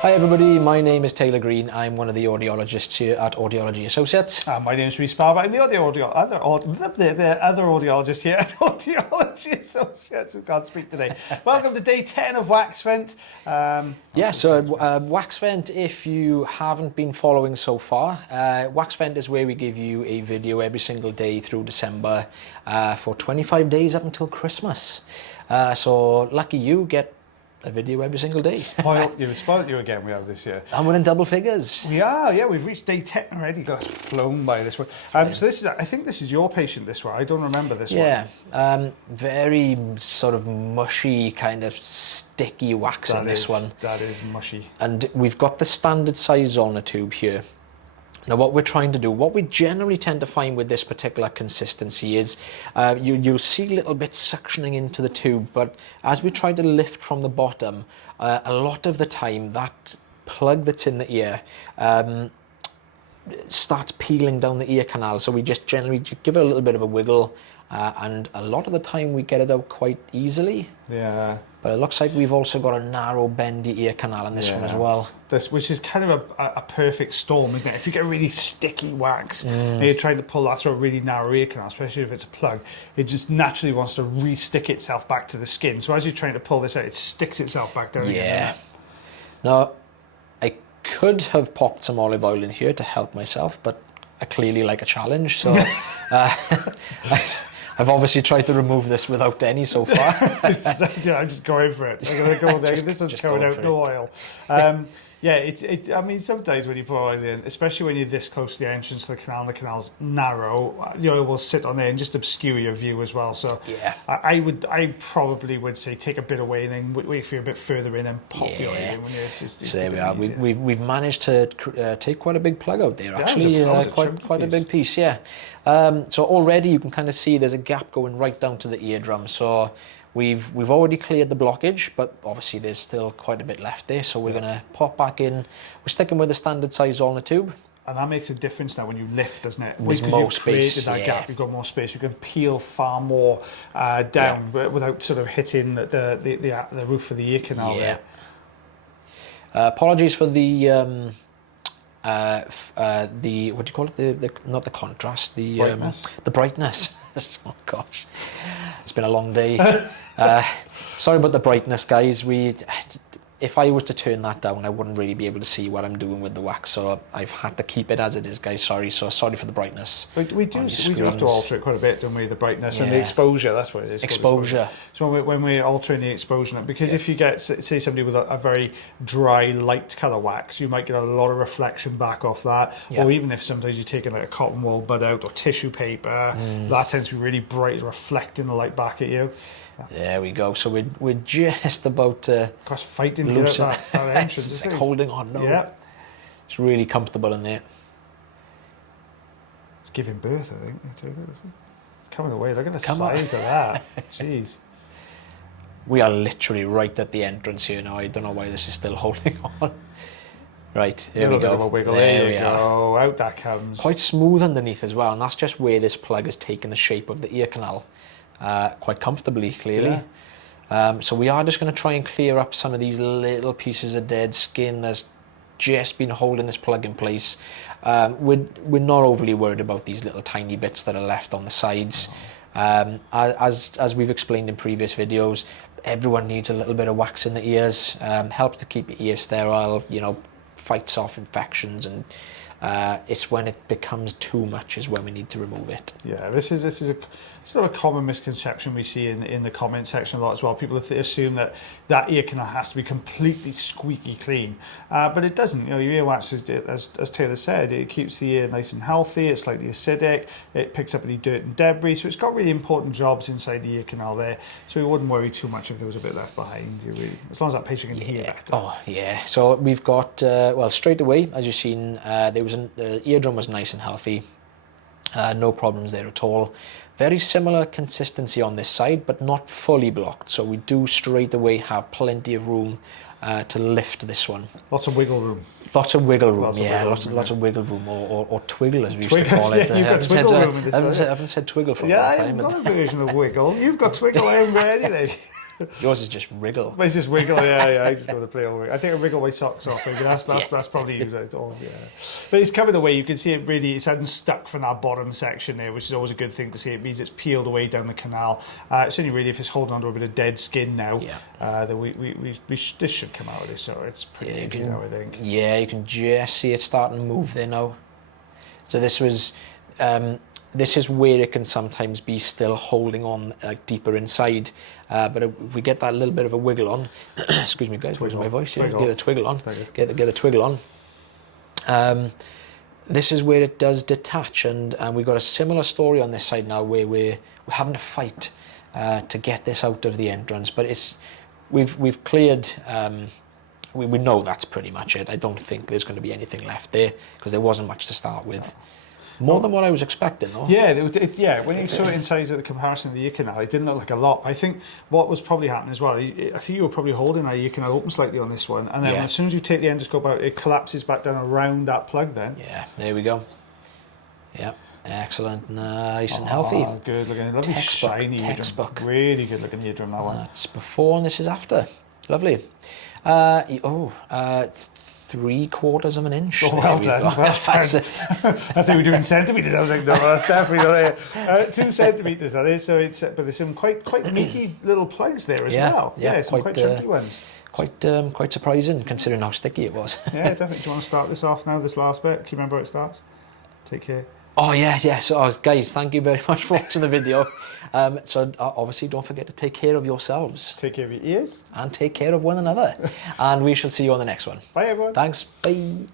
Hi everybody, my name is Taylor Green. I'm one of the audiologists here at Audiology Associates. My name is Rhys, Barber. I'm the other audiologist here at Audiology Associates who can't speak today. Welcome to day 10 of Wax Vent. Wax Vent, if you haven't been following so far, Wax Vent is where we give you a video every single day through December for 25 days up until Christmas. So lucky you, get a video every single day. Spoiled you again, we have this year. And we're in double figures. We are, yeah, we've reached day 10 already. Got flown by this one. So this is, I think this is your patient, this one. I don't remember this one. Yeah, very sort of mushy, kind of sticky wax on this one. That is mushy. And we've got the standard size Zollner tube here. Now what we're trying to do, what we generally tend to find with this particular consistency is you'll see little bits suctioning into the tube, but as we try to lift from the bottom, a lot of the time that plug that's in the ear starts peeling down the ear canal. So we just generally give it a little bit of a wiggle, and a lot of the time we get it out quite easily. Yeah. But it looks like we've also got a narrow bendy ear canal in this one as well. Which is kind of a perfect storm, isn't it? If you get really sticky wax and you're trying to pull that through a really narrow ear canal, especially if it's a plug, it just naturally wants to re-stick itself back to the skin. So as you're trying to pull this out, it sticks itself back down again. Yeah. Now, I could have popped some olive oil in here to help myself, but I clearly like a challenge, so I've obviously tried to remove this without any so far. I'm just going for it. I'm going to go there. This one's coming out, no oil. Yeah, I mean, sometimes when you put oil in, especially when you're this close to the entrance to the canal and the canal's narrow, the oil will sit on there and just obscure your view as well. So yeah, I probably would say take a bit away and then wait for you a bit further in and pop the oil in. So there we are. We've managed to take quite a big plug out there. Actually, quite a big piece. Yeah. So already you can kind of see there's a gap going right down to the eardrum. So we've already cleared the blockage, but obviously there's still quite a bit left there. So we're going to pop back in. We're sticking with the standard size Zollner tube. And that makes a difference now when you lift, doesn't it? There's because more you've created space, that gap, you've got more space. You can peel far more down without sort of hitting the roof of the ear canal there. Apologies for the what do you call it? Not the contrast, the brightness. The brightness. Oh gosh, it's been a long day. Sorry about the brightness, guys. If I was to turn that down, I wouldn't really be able to see what I'm doing with the wax, so I've had to keep it as it is, guys. Sorry for the brightness. We do have to alter it quite a bit, don't we? The brightness and the exposure. That's what it is. Exposure. So when we're altering the exposure, because if you get, say, somebody with a very dry, light colour wax, you might get a lot of reflection back off that. Or even if sometimes you're taking like a cotton wool bud out or tissue paper, that tends to be really bright, reflecting the light back at you. There we go. So we're just about to fighting to get that entrance. It's like holding on. No. Yeah. It's really comfortable in there. It's giving birth, I think. It's coming away. Look at the size of that. Jeez. We are literally right at the entrance here now. I don't know why this is still holding on. Right, here we go. Bit of a wiggle. There you go. Out that comes. Quite smooth underneath as well, and that's just where this plug has taken the shape of the ear canal. Quite comfortably, clearly. Yeah. So we are just going to try and clear up some of these little pieces of dead skin that's just been holding this plug in place. We're not overly worried about these little tiny bits that are left on the sides. As we've explained in previous videos, everyone needs a little bit of wax in the ears. Helps to keep your ears sterile, fights off infections, and it's when it becomes too much is when we need to remove it. Yeah, this is a sort of a common misconception we see in the comment section a lot as well. People assume that ear canal has to be completely squeaky clean, but it doesn't. Your earwax, as Taylor said, it keeps the ear nice and healthy. It's slightly acidic. It picks up any dirt and debris, so it's got really important jobs inside the ear canal there. So we wouldn't worry too much if there was a bit left behind. As long as that patient can hear better. Oh yeah. So we've got straight away, as you've seen, the eardrum was nice and healthy. No problems there at all. Very similar consistency on this side, but not fully blocked. So we do straight away have plenty of room to lift this one. Lots of wiggle room. Lots of wiggle room, lots of wiggle room, or twiggle as we used to call it. You've got twiggle room in this I haven't said twiggle for a long time. I've got a version of wiggle. You've got twiggle over anything. Yours is just wriggle. But it's just wiggle, yeah. I just go to play all the way. I think I wriggle my socks off. Like, that's probably it. Oh, yeah. But it's coming away. You can see it really, it's unstuck from that bottom section there, which is always a good thing to see. It means it's peeled away down the canal. It's only really if it's holding on to a bit of dead skin now, that this should come out of this. So it's pretty easy now, I think. Yeah, you can just see it starting to move there now. So this was... this is where it can sometimes be still holding on like deeper inside, but if we get that little bit of a wiggle on, excuse me guys, losing my voice here, get the twiggle on, get the twiggle on. This is where it does detach, and we've got a similar story on this side now where we're having to fight to get this out of the entrance, but we've cleared. We know that's pretty much it. I don't think there's going to be anything left there because there wasn't much to start with. More than what I was expecting, though. Yeah, when you saw it inside the comparison of the ear canal, it didn't look like a lot. I think what was probably happening as well, I think you were probably holding that ear canal open slightly on this one, and then as soon as you take the endoscope out, it collapses back down around that plug then. Yeah, there we go. Yeah, excellent, nice and healthy. Good looking, lovely shiny eardrum. Really good looking eardrum, that one. That's before and this is after. Lovely. 3/4 of an inch. Oh, well done. Well done. I think we're doing centimetres. I was like, no, that's definitely 2 centimetres. That is. So it's, but there's some quite meaty little plugs there as well. Yeah, some quite chunky ones. Quite surprising considering how sticky it was. Yeah, definitely. Do you want to start this off now? This last bit. Can you remember how it starts? Take care. Oh yeah. So guys, thank you very much for watching the video. So obviously don't forget to take care of yourselves. Take care of your ears. And take care of one another. And we shall see you on the next one. Bye everyone. Thanks. Bye.